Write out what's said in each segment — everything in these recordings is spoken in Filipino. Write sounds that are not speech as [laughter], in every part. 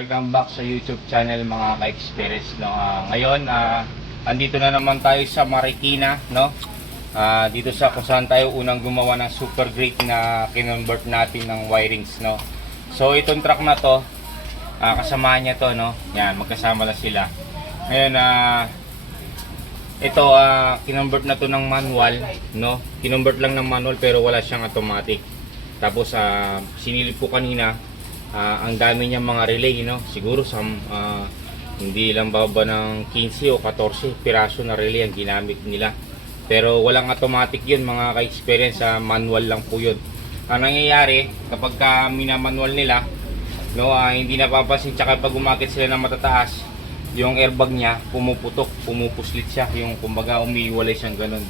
Welcome back sa YouTube channel mga ka-experience no. Ah, ngayon ah andito na naman tayo sa Marikina no. Ah, dito sa kung saan tayo unang gumawa ng super great na kinonvert natin ng wirings no. So itong truck na to ah, kasama niya to no. Yan magkasama na sila. Ngayon ah ito ah kinonvert na to ng manual no. Kinonvert lang ng manual pero wala siyang automatic. Tapos ah sinilip ko kanina Ah, ang dami niyang mga relay, no? Siguro sa ah, hindi lang baba ng 15 o 14 piraso na relay ang ginamit nila. Pero walang automatic yun, mga ka-experience, sa manual lang po yun. Ang nangyayari, kapag ka minamanual nila, no, ah, hindi napapansin, tsaka pag umakit sila ng matataas, yung airbag niya, pumuputok, pumupuslit siya, yung kumbaga umiiwalay siyang ganun,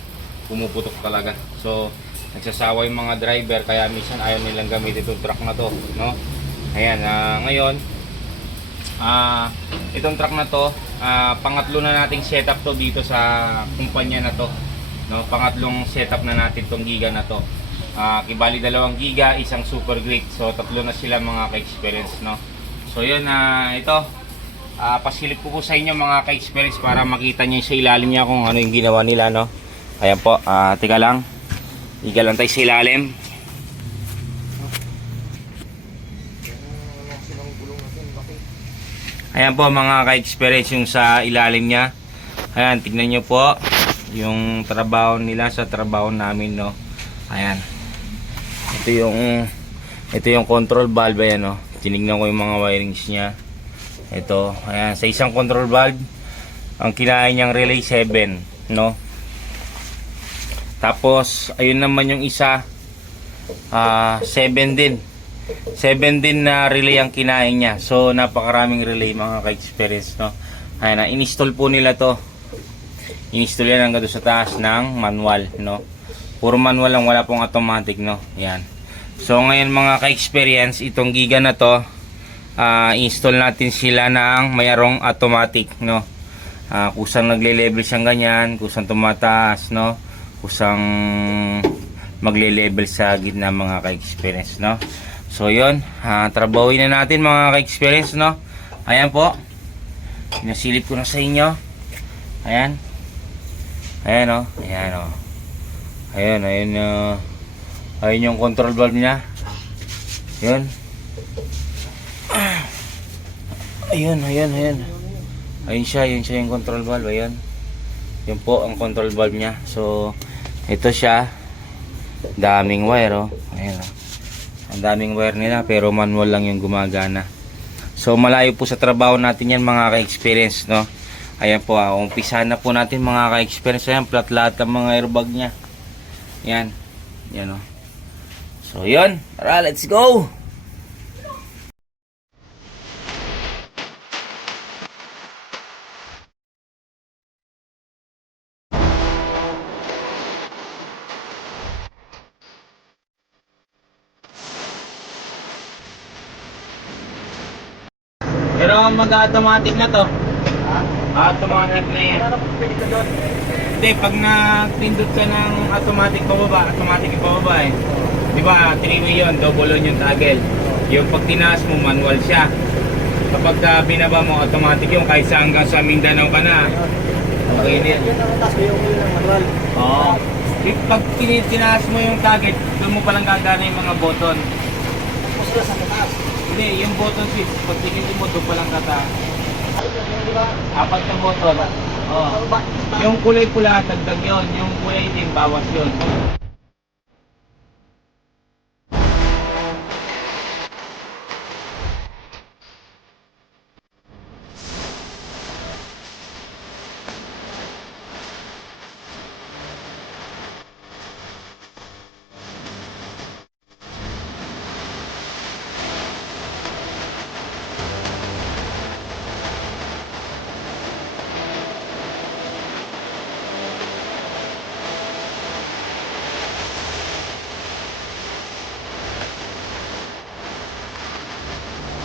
pumuputok talaga. So, nagsasawa yung mga driver, kaya minsan ayaw nilang gamitin itong truck na to, no? Ayan, ah, ngayon, ah, itong truck na to, ah, pangatlo na nating setup to dito sa kumpanya na to. No, pangatlong setup na natin tong giga na to. Ah, kibali dalawang giga, isang super great. So tatlo na sila mga ka-experience, no. So yun na ito. Ah, pasilip ko po sa inyo mga ka-experience para makita niyo sa ilalim niya kung ano yung ginawa nila, no. Ayan po, ah, tika lang. Iga lang tayo sa ilalim. Ayan po mga ka-experience yung sa ilalim niya. Ayan, tignan nyo po yung trabaho nila sa trabaho namin, no. Ayan. Ito yung ito yung control valve ayan, no. Tinignan ko yung mga wirings niya. Ito, ayan, sa isang control valve ang kinain niyang relay 7, no. Tapos, ayun naman yung isa ah 7 din. 7 din na relay ang kinain niya. So, napakaraming relay mga ka-experience, no? Ayan na, in-install po nila to. In-install yan hanggang sa taas ng manual, no? Puro manual lang, wala pong automatic, no? Yan. So, ngayon mga ka-experience, itong giga na to, ah, install natin sila ng mayroong automatic, no? Ah, kusang nagle-level siyang ganyan, kusang tumataas, no? Kusang magle-level sa gitna mga ka-experience, no? So, yun. Uh, trabawin na natin mga ka-experience, no? Ayan po. Pinasilip ko na sa inyo. Ayan. Ayan, oh. Ayan, oh. Ayan, ayan, uh, ayan yung control valve niya. Yun. Ayun, ayun, ayun. Ayun siya, yun siya yung control valve. Ayun. Yun po ang control valve niya. So, ito siya. Daming wire, oh. Ayan, oh. Ang daming wire nila pero manual lang yung gumagana. So malayo po sa trabaho natin yan mga ka-experience no. Ayan po, ah, umpisa na po natin mga ka-experience. Ayan, flat lahat ng mga airbag niya. Yan. Yan oh. So yun, tara let's go! Pero mag-automatic na to. Automatic na yan. Hindi, pag na-pindot ka ng automatic pababa, automatic yung pababa eh. Di ba, three-way yun, double on yung toggle. Yung pag tinaas mo, manual siya. Kapag uh, binaba mo, automatic yung kahit sa hanggang sa Mindanao ka na. Okay na yan. Oo. Pag tin- tinaas mo yung target, doon mo palang gagana yung mga button. Tapos sa. Hindi, yung button switch, pag pinitin mo, doon palang kata. Apat na button. Ba- Yung kulay pula, dagdag yon. Yung kulay itim, bawas yon.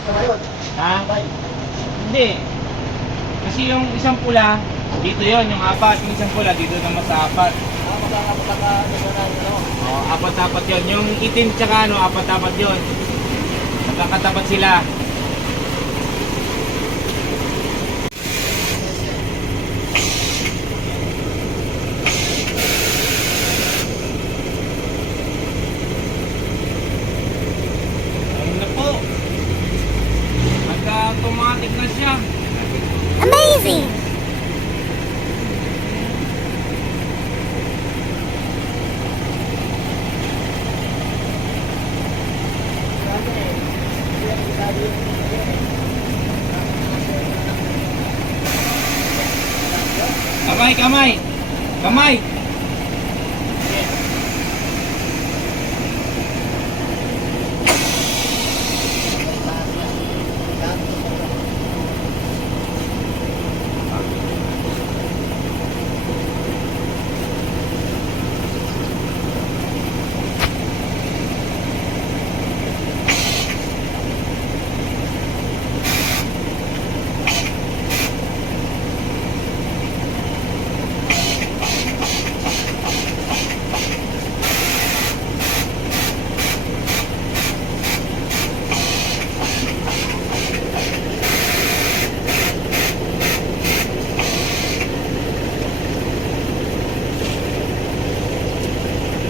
Ano yun? Ha? Hindi. Kasi yung isang pula, dito yon yung apat. Yung isang pula, dito naman sa apat. Oh, apat-apat yon. Yung itim tsaka ano, apat-apat yon. Nagkakatapat sila. Kamay, kamay. Kamay.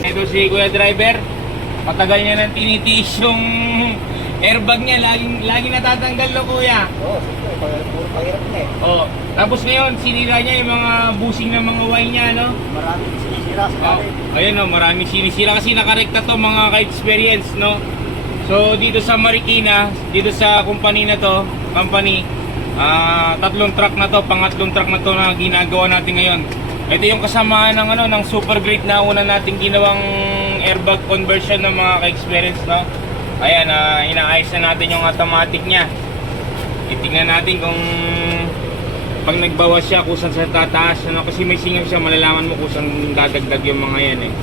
Ito si Kuya Driver. Matagal niya nang tinitiis yung airbag niya. Laging, laging natatanggal lo Kuya. Oo, sige. Pag- Puro pahirap na eh. Oh, tapos ngayon, sinira niya yung mga busing ng mga wine niya, no? Maraming sinisira sa Oh, kanin. ayun, no, maraming sinisira kasi nakarekta to mga ka-experience, no? So, dito sa Marikina, dito sa company na to, company, ah tatlong truck na to, pangatlong truck na to na ginagawa natin ngayon. Ito yung kasamaan ng ano ng super great na una nating ginawang airbag conversion ng mga ka-experience, no? Ayan, ah, inaayos na natin yung automatic niya. Itingnan natin kung pag nagbawas siya kung saan siya tataas ano kasi may singaw siya malalaman mo kung saan dadagdag yung mga yan eh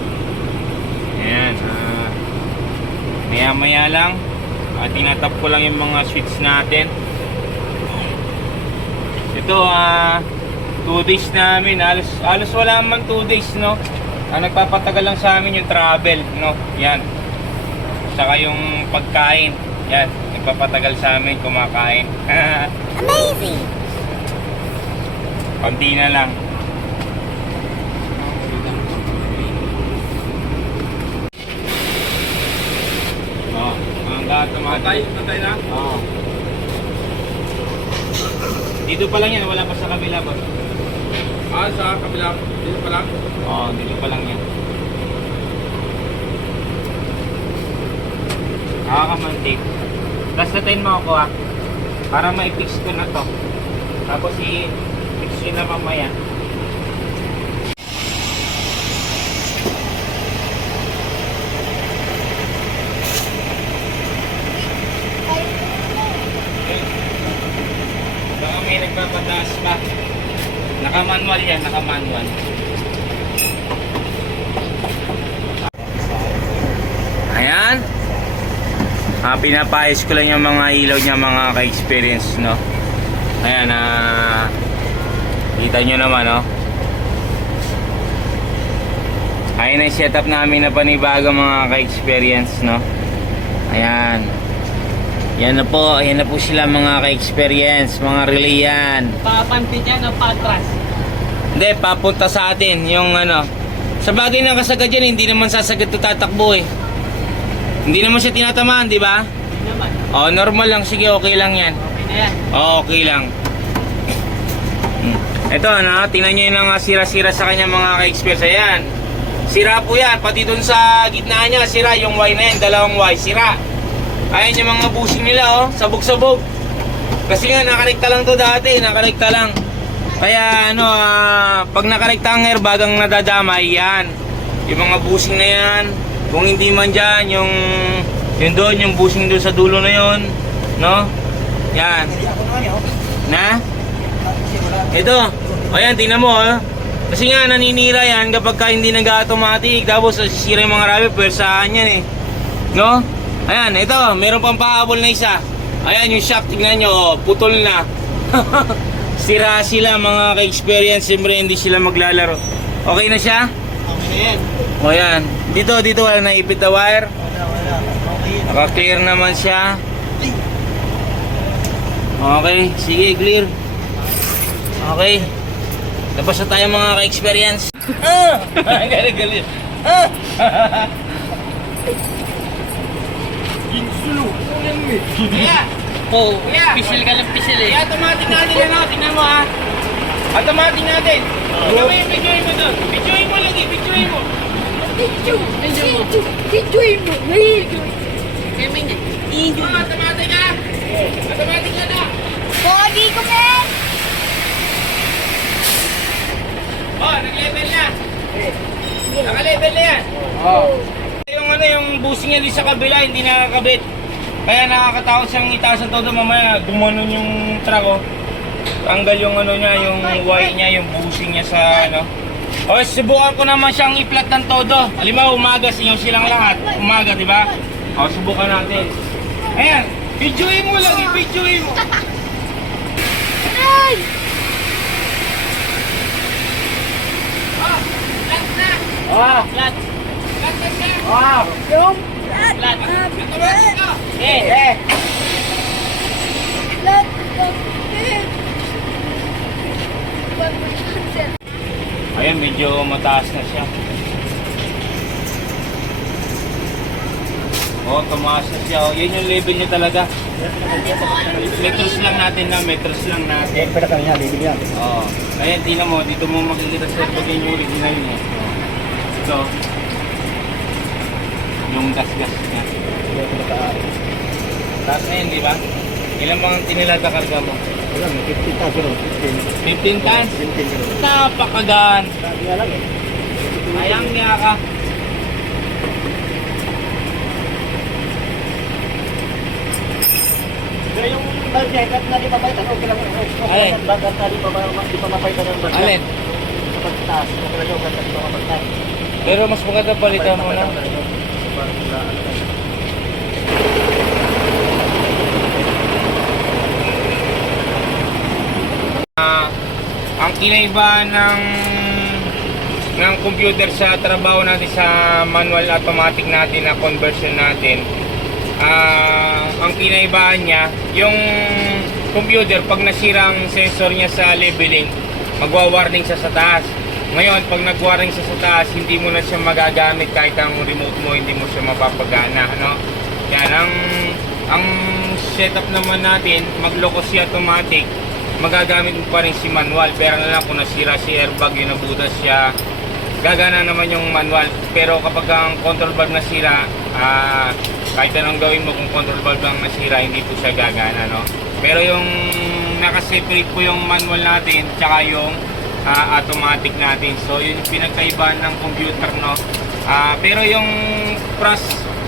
ayan ah, maya maya lang ah, tinatap ko lang yung mga switch natin ito ah 2 days namin halos, halos wala man 2 days no ang nagpapatagal lang sa amin yung travel no yan saka yung pagkain yan nagpapatagal sa amin kumakain [laughs] Amazing! Konti na lang. Oh, ang gato matay. Patay na? Oo. Dito pa lang yan, wala pa sa kabila ba? Ah, sa kabila. Dito pa lang. Oo, dito pa lang yan. Nakakamantik. Tapos natin mo ako ah. Para ma-fix ko na to. Tapos i-fix yun na mamaya. Baka may nagpapataas pa. Naka-manual yan, naka-manual. Ayan. Ah, pinapayos ko lang yung mga ilaw niya mga ka-experience, no? Ayan, ah... kita nyo naman, no? Ayan na yung setup namin na panibago mga ka-experience, no? Ayan. Yan na po, ayan na po sila mga ka-experience, mga relay yan. Papanti dyan o patras? Hindi, papunta sa atin yung ano. Sa bagay ng kasagad yan, hindi naman sasagad to tatakbo eh. Hindi naman siya tinatamaan, di ba? Hindi naman. Oh, normal lang. Sige, okay lang yan. Okay na yan. Oh, okay lang. Hmm. Ito, ano, tingnan nyo yung mga sira-sira sa kanya mga ka-experience. Ayan. Sira po yan. Pati dun sa gitna niya, sira yung Y na yan. Dalawang Y, sira. Ayan yung mga bushing nila, oh. Sabog-sabog. Kasi nga, nakarekta lang to dati. Nakarekta lang. Kaya, ano, ah, pag nakarekta ang airbag ang nadadamay, yan. Yung mga bushing na yan. Kung hindi man dyan, yung, yung doon, yung bushing doon sa dulo na yon, no? Yan. Na? Ito. Ayan, tingnan mo, oh. Kasi nga, naninira yan kapag ka hindi nag-automatic. Tapos, sisira yung mga rubber, pwersahan yan eh. No? Ayan, ito. Meron pang pahabol na isa. Ayan, yung shock, tingnan nyo, oh, putol na. [laughs] Sira sila, mga ka-experience. Siyempre, hindi sila maglalaro. Okay na siya? Okay na yan. O yan. Dito, dito wala naipit na wire. Wala, wala. Okay. Naka-clear naman siya. Okay, sige, clear. Okay. Tapos na tayo mga ka-experience. Ah! [laughs] [laughs] Galing, galing. Ah! Insulo. Kaya, Oo. Kaya, Pisil ka ng pisil eh. kaya automatic natin yan, oh. tingnan mo ha. Automatic natin. Tingnan mo yung videoin mo doon. Videoin mo lagi, videoin mo. Video! Video! Video mo! Video! Ah, automatic ha. Automatic na na. Pogi ko, men! Oh, nag-level na. Naka-level na yan. Oh. Busing niya di sa kabila, hindi nakakabit. Kaya nakakatakot siyang itaas ang todo mamaya. Gumanon yung truck, oh. Tanggal yung ano niya, yung wire niya, yung busing niya sa ano. O, subukan ko naman siyang i-flat ng todo. Halimbawa, umaga, singaw silang lahat. Umaga, di ba? O, subukan natin. Ayan, videoin mo lang, i-videoin mo. Ay! Ah, Flat. ah. Yung flat. Ah, flat. Eh, eh. Ayan, medyo mataas na siya. Oh, tumaas na siya. Oh, yan yung level niya talaga. Metros lang natin na, metros lang natin. Pwede ka niya, bibili yan. Oh, ayan, tingnan mo, dito mo makikita sa pag yung original niya. Oh. Yung gas-gas niya. Taas na yun, di ba? Ilan bang tinilata karga mo? Wala, may 15 taso ron. 15 tons? 15 kilo. Napakagaan. Nga lang eh. Ayang niya ka. Pero yung at na di pa palitan, okay lang. Alin? Bagat na di pa ma- di pa mapalitan ng budget. Alin? Kapag taas, bagat di pa mapalitan. Pero mas maganda palitan mo na. Ah, ang kinaiba ng ng computer sa trabaho natin sa manual automatic natin na conversion natin ah ang kinaibahan niya yung computer pag nasira ang sensor niya sa leveling magwa-warning siya sa taas ngayon pag nag-warning siya sa taas hindi mo na siya magagamit kahit ang remote mo hindi mo siya mapapagana ano? Yan ang ang setup naman natin magloko si automatic magagamit mo pa rin si manual. Pero na lang kung nasira si airbag yung nabutas siya. Gagana naman yung manual. Pero kapag ang control valve nasira ah kahit anong gawin mo kung control valve lang nasira hindi po siya gagana no? Pero yung nakaseparate po yung manual natin tsaka yung ah, automatic natin. So yun yung pinagkaiba ng computer no? Ah, pero yung pros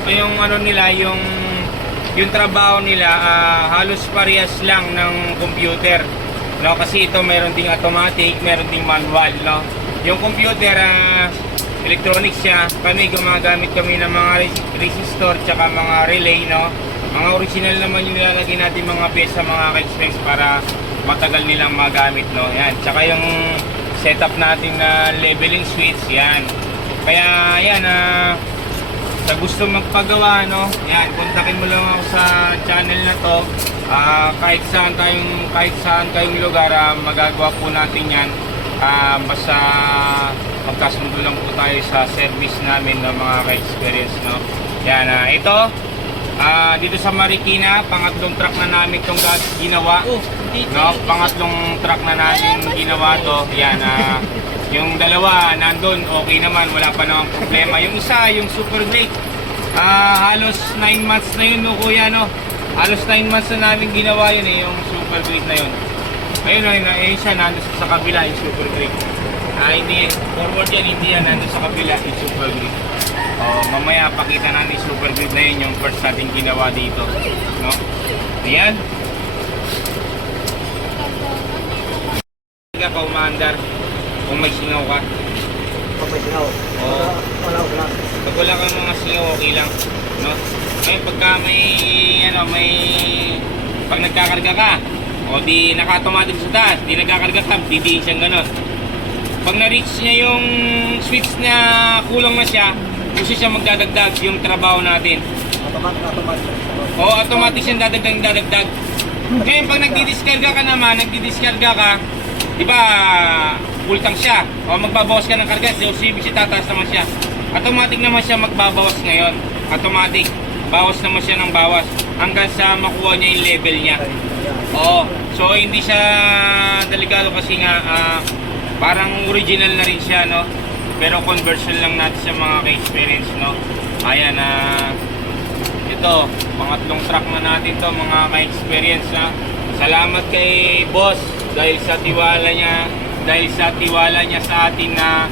yung ano nila yung yung trabaho nila ah, halos parehas lang ng computer no? Kasi ito meron ding automatic meron ding manual no? Yung computer ah, electronics siya. Kami gumagamit kami ng mga res- resistor tsaka mga relay no? Mga original naman yung nilalagay natin mga pyesa mga specs para matagal nilang magamit no? Yan. Tsaka yung setup natin na leveling switch yan. Kaya yan ah sa gusto magpagawa no? Yan kontakin mo lang ako sa channel na to. Ah, kahit saan tayong kahit saan kayong lugar ah, magagawa po natin yan. Ah, basta magkasundo lang po tayo sa service namin ng mga ka-experience no? Yan ah, ito ah, dito sa Marikina pangatlong truck na namin itong ginawa Oh. No, pangatlong truck na natin ginawa to. Yan, ah, yung dalawa nandun, okay naman, wala pa namang problema. Yung isa, yung super great, ah, halos 9 months na yun, no, kuya, no? Halos 9 months na namin ginawa yun, eh, yung super great na yun. Ayun, ayun, ayun siya, nandun sa kabila, yung super great. Ah, hindi, forward yan, hindi yan, nandun sa kabila, yung super great. Oh, mamaya pakita natin super great na yun, yung first natin ginawa dito. No? Ayan. ka commander kung may singaw ka. Kapag sinaw. Oo. Wala, wala. Pag wala kang mga singaw, okay lang. No? Ngayon, pagka may, ano, may, pag nagkakarga ka, o di naka-automatic sa taas, di nagkakarga ka, didiin siyang ganon. Pag na-reach niya yung switch na kulang na siya, gusto siya magdadagdag yung trabaho natin. Automatic, automatic. O automatic siyang dadagdag dadagdag. Ngayon pag nagdidiskarga ka naman, nagdidiskarga ka, di ba full tank siya. O magbabawas ka ng karga, so ibig siya tataas naman siya. Automatic naman siya magbabawas ngayon. Automatic. Bawas naman siya ng bawas hanggang sa makuha niya yung level niya. Oo. So hindi siya delikado kasi nga ah, parang original na rin siya no. Pero conversion lang natin sa mga ka-experience no. Ayan na ito, pangatlong truck na natin to mga ka-experience na. Salamat kay boss dahil sa tiwala niya dahil sa tiwala niya sa atin na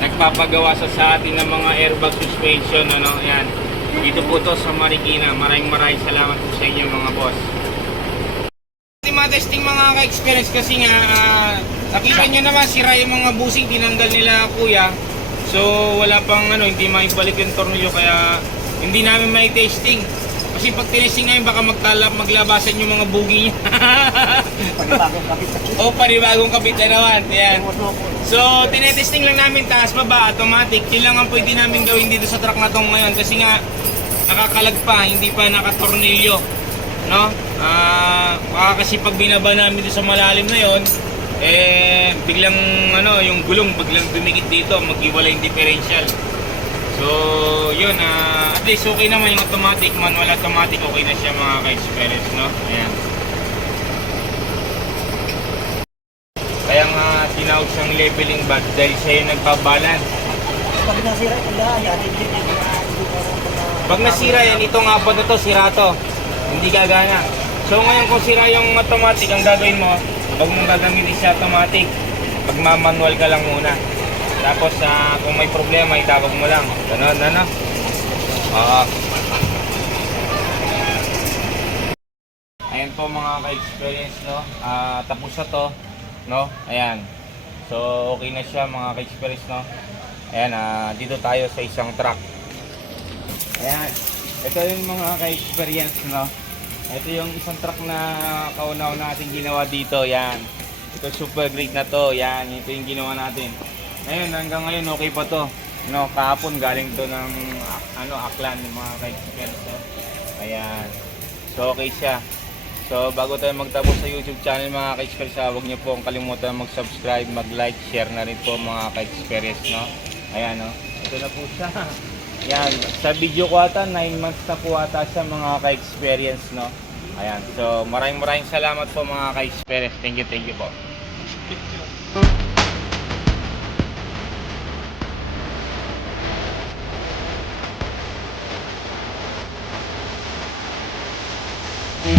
nagpapagawa sa sa atin ng mga airbag suspension ano yan dito po to sa Marikina maraming maraming salamat po sa inyo mga boss Hindi testing mga ka-experience kasi nga ah, nakita nyo naman sira yung mga busing tinanggal nila kuya so wala pang ano hindi maibalik yung tornilyo kaya hindi namin may testing kasi pag tinesting namin baka magkalap maglabasan yung mga bugi niya [laughs] Panibagong kapit o panibagong kapit na naman yan. So, tinetesting lang namin taas baba, automatic. Yun lang ang pwede namin gawin dito sa truck na tong ngayon kasi nga nakakalag pa, hindi pa nakatornilyo. No? Ah, baka kasi pag binaba namin dito sa malalim na yon, eh biglang ano, yung gulong biglang dumikit dito, maghiwalay yung differential. So, yun, ah, at least okay naman yung automatic, manual automatic, okay na siya mga ka-experience, no? Ayan. Kaya nga tinawag siyang leveling band dahil siya yung nagpabalance. Pag nasira. Yan, ko Pag nasira yan, itong apat na to, sira to. Hindi gagana. So ngayon kung sira yung automatic, ang gagawin mo, huwag mong gagamitin siya automatic. Magmamanual ka lang muna. Tapos ah, kung may problema, itawag mo lang. Ganon, ano? Oo. Ayan po mga ka-experience, no? Ah, tapos na to, no? Ayan. So, okay na siya mga ka-experience, no? Ayan, ah, dito tayo sa isang truck. Ayan. Ito yung mga ka-experience, no? Ito yung isang truck na kaunaw natin ginawa dito. Yan. Ito super great na to. Yan. Ito yung ginawa natin. Ngayon, hanggang ngayon, okay pa to. No, kahapon galing to ng ano, Aklan ng mga ka-experience. No? Ayan. So, okay siya. So, bago tayo magtapos sa YouTube channel mga ka-experience, ah, huwag niyo po kalimutan mag-subscribe, mag-like, share na rin po mga ka-experience, no? Ayan, no? Ito na po siya. [laughs] Yan, sa video ko ata, 9 months na po ata siya mga ka-experience, no? Ayan, so maraming maraming salamat po mga ka-experience. Thank you, thank you po.